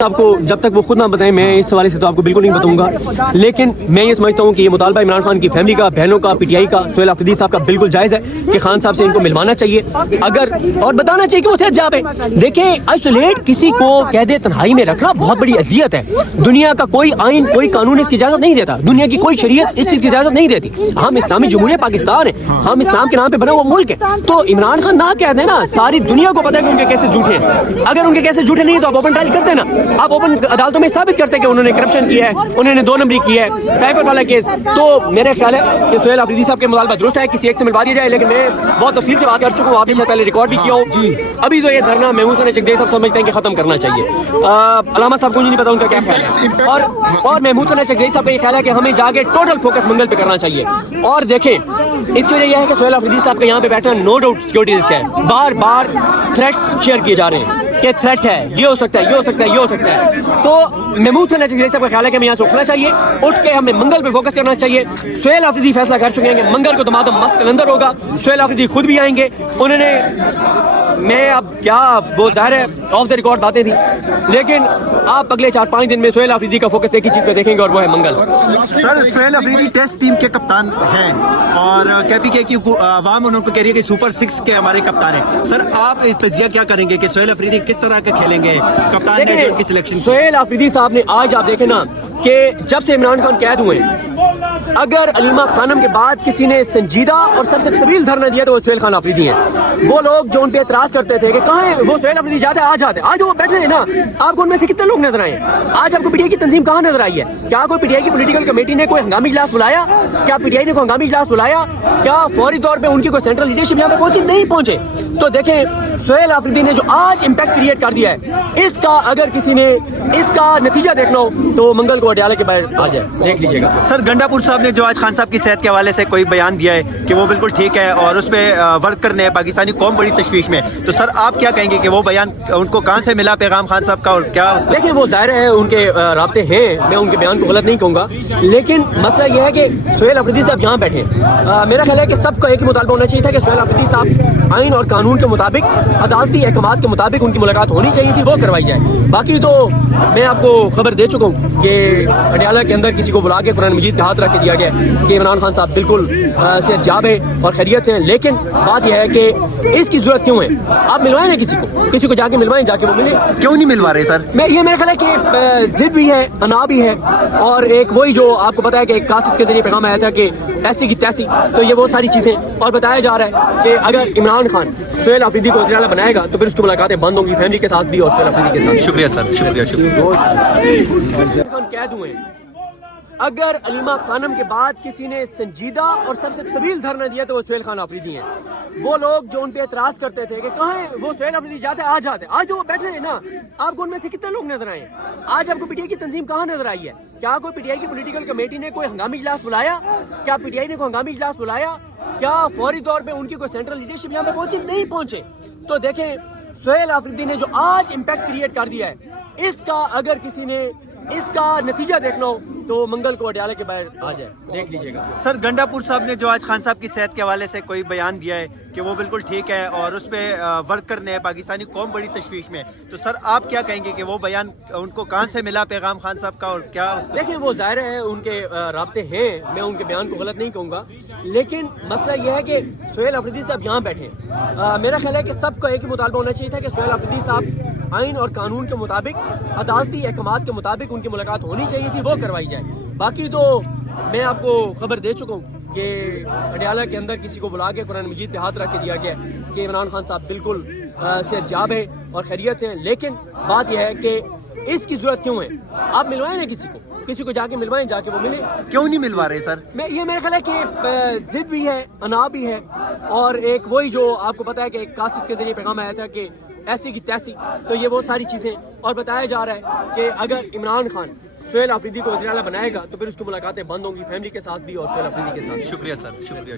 आपको जब तक वो खुद ना बताएं मैं इस हवाले से तो आपको बिल्कुल नहीं बताऊंगा, लेकिन मैं ये समझता हूँ कि ये मुतालबा इमरान खान की फैमिली का, बहनों का, पीटीआई का, सोहेल आफरीदी साहब का बिल्कुल जायज़ है कि खान साहब से इनको मिलवाना चाहिए अगर, और बताना चाहिए कि वो सेहत जाब है। देखिए, आइसोलेट किसी को कैद तन्हाई में रखना बहुत बड़ी अजियत है। दुनिया का कोई आइन, कोई कानून इसकी इजाज़त नहीं देता, दुनिया की कोई शरीयत इस चीज़ की इजाज़त नहीं देती। हम इस्लामी जमहूरियत पाकिस्तान है, हम इस्लाम के नाम पे बना हुआ मुल्क है। तो इमरान खान ना कह देना, सारी दुनिया को पता है कि उनके केसेस झूठे हैं। अगर उनके केसेस झूठे नहीं है तो आप ओपन ट्रायल करते ना, आप ओपन अदालतों में साबित करते हैं कि उन्होंने करप्शन किया है, उन्होंने 2 नंबरी की है, साइफर वाला केस। तो मेरा ख्याल है कि सोहेल आफरीदी साहब के मुतालबा दुरुस्त है, किसी एक से मिलवा दिया जाए। लेकिन मैं बहुत तफसील से बात कर चुका हूँ, आपने शायद पहले रिकॉर्ड भी किया हो। अभी तो ये धरना महमूद खान जगदेव साहब समझते हैं कि खत्म करना चाहिए। अलामा साहब को नहीं पता उनका क्या ख्याल है, और महमूद खान जगदेव साहब का ये ख्याल है कि हमें जाके टोटल फोकस मंगल पे करना चाहिए। और देखें, इसकी वजह यह है कि सोहेल आफरीदी साहब का यहाँ पे बैठना नो डाउट सिक्योरिटी रिस्क है। बार बार थ्रेट्स शेयर किए जा रहे हैं कि थ्रेट है, ये हो सकता है, ये हो सकता है, ये हो सकता है। तो महमूद खान साहब का ख्याल है कि हमें यहाँ से उठना चाहिए, उठ के हमें मंगल पे फोकस करना चाहिए। सोहेल आफरीदी फैसला कर चुके हैं कि मंगल को दमादम मस्त कलंदर होगा, सोहेल आफरीदी खुद भी आएंगे। उन्होंने, मैं अब क्या, वो ज़ाहिर है ऑफ द रिकॉर्ड बातें थी, लेकिन आप अगले 4-5 दिन में सोहेल आफरीदी का फोकस एक ही चीज़ पे देखेंगे और वो है मंगल। Sir, Sohail Afridi test team के कप्तान हैं और केपीके की आवाम उनको कह रही है कि सुपर 6 के हमारे कप्तान हैं। सर, आप तजिया क्या करेंगे कि सोहेल आफरीदी किस तरह के खेलेंगे कप्तान ने की सिलेक्शन? सोहेल आफरीदी साहब ने आज आप देखें ना कि जब से इमरान खान कैद हुए, अगर अलीमा खानम के बाद किसी ने संजीदा और सबसे तवील धरना दिया तो वो सोहेल खान आफरीदी हैं। वो लोग जो उन पे एतराज करते थे कि कहाँ है वो सोहेल आफरीदी, जाते आ जाते, आज वो बैठे हैं ना, आपको उनमें से कितने लोग नजर आए? आज आपको पीटीआई की तंजीम कहाँ नजर आई है? क्या कोई पीटीआई की पॉलिटिकल कमेटी ने कोई हंगामी इजलास बुलाया? क्या पीटीआई ने कोई हंगामी इजलास बुलाया? क्या फौरी तौर पे उनकी कोई सेंट्रल लीडरशिप यहाँ पे पहुंची? नहीं पहुंचे। तो देखें, सोहेल आफरीदी ने जो आज इम्पैक्ट क्रिएट कर दिया है, इसका अगर किसी ने इसका नतीजा देखना हो तो मंगल को अडयाला के बाहर आ जाए, देख लीजिएगा। सर, गंडापुर साहब ने जो आज खान साहब की सेहत के हवाले से कोई बयान दिया है कि वो बिल्कुल ठीक है और उस पर वर्क करने हैं, पाकिस्तानी कौम बड़ी तशवीश में, तो सर आप क्या कहेंगे कि वो बयान उनको कहाँ से मिला पैगाम खान साहब का, और क्या? देखिए, वो जाहिर है उनके राब्ते हैं, मैं उनके बयान को गलत नहीं कहूँगा, लेकिन मसला यह है कि सोहेल आफरीदी साहब यहाँ बैठे। मेरा ख्याल है कि सबका एक ही मुतालबा होना चाहिए था कि सोहेल आफरीदी साहब आइन और कानून के मुताबिक, अदालती अहकामात के मुताबिक उनकी मुलाकात होनी चाहिए थी, वो करवाई जाए। बाकी तो मैं आपको खबर दे चुका हूँ कि अडयाला के अंदर किसी को बुला के कुरान मजीद पे हाथ रख के दिया गया कि इमरान खान साहब बिल्कुल सेहतयाब है और खैरियत से हैं। लेकिन बात यह है कि इसकी जरूरत क्यों है? आप मिलवाएं ना किसी को जाके मिलवाएं, जाके वो मिले। क्यों नहीं मिलवा रहे सर? ये मेरा ख्याल है कि जिद भी है, अना भी है, और एक वही जो आपको पता है कि कासिद के जरिए पैगाम आया था कि ऐसी की तैसी, तो ये वो सारी चीज़ें। और बताया जा रहा है कि अगर इमरान खान सोहेल आफरीदी को वज़ीर-ए-आला बनाएगा तो फिर उसकी मुलाकातें बंद होंगी, फैमिली के साथ भी और सोहेल आफरीदी के साथ। शुक्रिया सर, शुक्रिया। कैद हुए, अगर अलीमा खानम के बाद किसी ने संजीदा और सबसे तवील धरना दिया तो वो सोहेल खान आफरीदी हैं। वो लोग जो उन पे एतराज करते थे कि कहाँ है वो सोहेल आफरीदी, जाते आ जाते, आज वो बैठे हैं ना, आपको उनमें से कितने लोग नजर आए? आज आपको पीटीआई की तंजीम कहाँ नजर आई है? क्या कोई पीटीआई की पॉलिटिकल कमेटी ने कोई हंगामी इजलास बुलाया? क्या पीटीआई ने कोई हंगामी इजलास बुलाया? क्या फौरी तौर पे उनकी कोई सेंट्रल लीडरशिप यहाँ पे पहुंची? नहीं पहुंचे। तो देखें, सोहेल आफरीदी ने जो आज इम्पैक्ट क्रिएट कर दिया है, इसका अगर किसी ने इसका नतीजा देखना हो तो मंगल को अडयाला के बाहर आ जाए, देख लीजिएगा। सर, गंडापुर साहब ने जो आज खान साहब की सेहत के हवाले से कोई बयान दिया है कि वो बिल्कुल ठीक है और उस पर वर्क करने हैं, पाकिस्तानी कौम बड़ी तशवीश में, तो सर आप क्या कहेंगे कि वो बयान उनको कहाँ से मिला पैगाम खान साहब का, और क्या? देखिए, वो जाहिर है उनके राब्ते हैं, मैं उनके बयान को गलत नहीं कहूँगा, लेकिन मसला यह है कि सोहेल आफरीदी साहब यहाँ बैठे। मेरा ख्याल है कि सबका एक ही मुतालबा होना चाहिए था कि सोहेल आफरीदी साहब आइन और कानून के मुताबिक, अदालती अहकामात के मुताबिक उनकी मुलाकात होनी चाहिए थी, वो करवाई जाए। बाकी तो मैं आपको खबर दे चुका हूँ कि अडयाला के अंदर किसी को बुला के कुरान मजीद पे हाथ रख के दिया गया कि इमरान खान साहब बिल्कुल सेहतयाब है और खैरियत से हैं। लेकिन बात यह है कि इसकी जरूरत क्यों है? आप मिलवाएं ना किसी को जाके मिलवाएं, जाके वो मिले। क्यों नहीं मिलवा रहे सर? ये मेरा ख्याल है कि जिद भी है, अना भी है, और एक वही जो आपको पता है कि कासिद के जरिए पैगाम आया था कि ऐसी की तैसी, तो ये वो सारी चीज़ें। और बताया जा रहा है कि अगर इमरान खान सोहेल आफरीदी को वज़ीर-ए-आला बनाएगा तो फिर उसकी मुलाकातें बंद होंगी, फैमिली के साथ भी और सोहेल आफरीदी के साथ। शुक्रिया सर, शुक्रिया।